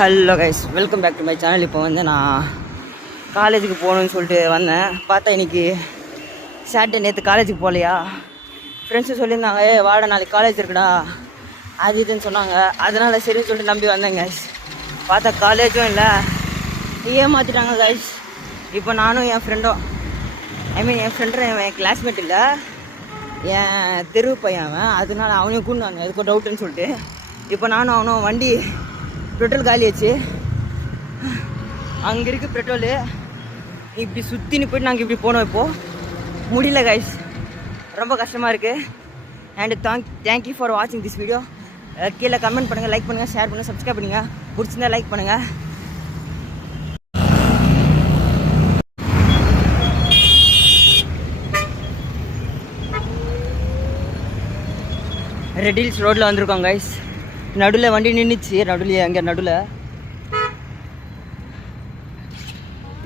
Hello guys, welcome back to my channel. இப்போ வந்து நான் காலேஜுக்கு போகணுன்னு சொல்லிட்டு வந்தேன். பார்த்தா இன்றைக்கி சாட்டர்டே. நேற்று காலேஜுக்கு போகலையா, ஃப்ரெண்ட்ஸு சொல்லியிருந்தாங்க, வாடா நாளைக்கு காலேஜ் இருக்குடா அது இதுன்னு சொன்னாங்க. அதனால் சரின்னு சொல்லிட்டு நம்பி வந்தேன் கைஸ். பார்த்தா காலேஜும் இல்லை, ஏமாற்றிட்டாங்க கைஸ். இப்போ நானும் என் ஃப்ரெண்டும், என் ஃப்ரெண்டும் என் கிளாஸ்மேட் இல்லை, என் தெரு பையன் அவன். அதனால அவனையும் கூண்டு வாங்க, எதுக்கும் டவுட்டுன்னு சொல்லிட்டு இப்போ நானும் அவனும் வண்டி பெட்ரோல் காலி ஆச்சு. அங்கே இருக்குது பெட்ரோலு. இப்படி சுற்றின்னு போய்ட்டு நாங்கள் இப்படி போனோம். இப்போது முடியல கைஸ், ரொம்ப கஷ்டமாக இருக்குது. அண்ட் தேங்க்யூ ஃபார் வாட்சிங் திஸ் வீடியோ. கீழே கமெண்ட் பண்ணுங்கள், லைக் பண்ணுங்கள், ஷேர் பண்ணுங்கள், சப்ஸ்கிரைப் பண்ணுங்கள். பிடிச்சிருந்தா லைக் பண்ணுங்கள். ரெட் ஹில்ஸ் ரோட்டில் வந்திருக்கோம் கைஸ். நடுவில் வண்டி நின்றுச்சு, நடுவில் அங்கே நடுவில்.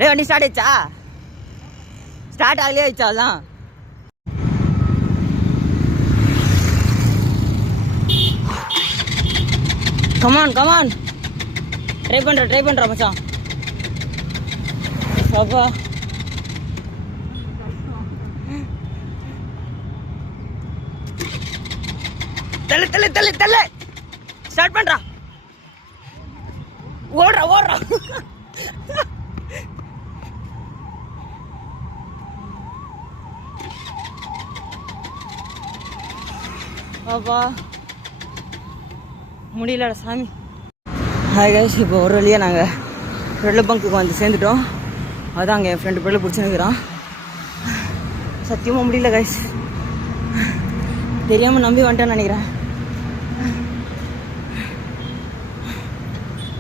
வண்டி ஸ்டார்ட் ஆயிடுச்சா? ஸ்டார்ட் ஆகலையே ஆயிடுச்சா? அதான் கமான் கமான், ட்ரை பண்ணுறேன் மச்சான். அப்பா தள்ள ஸ்டார்ட் பண்றா, ஓடுறா. அப்பா முடியலடா சாமி. ஹாய் கைஸ், இப்போ ஒரு வழியாக நாங்கள் பெட்ரோல் பங்க்குக்கு வந்து சேர்ந்துட்டோம். அதான் அங்கே என் ஃப்ரெண்டு பெட்ரோல் பிடிச்சிருக்கிறான். சத்தியமாக முடியல கைஸ், தெரியாமல் நம்பி வந்துட்டேன்னு நினைக்கிறேன்.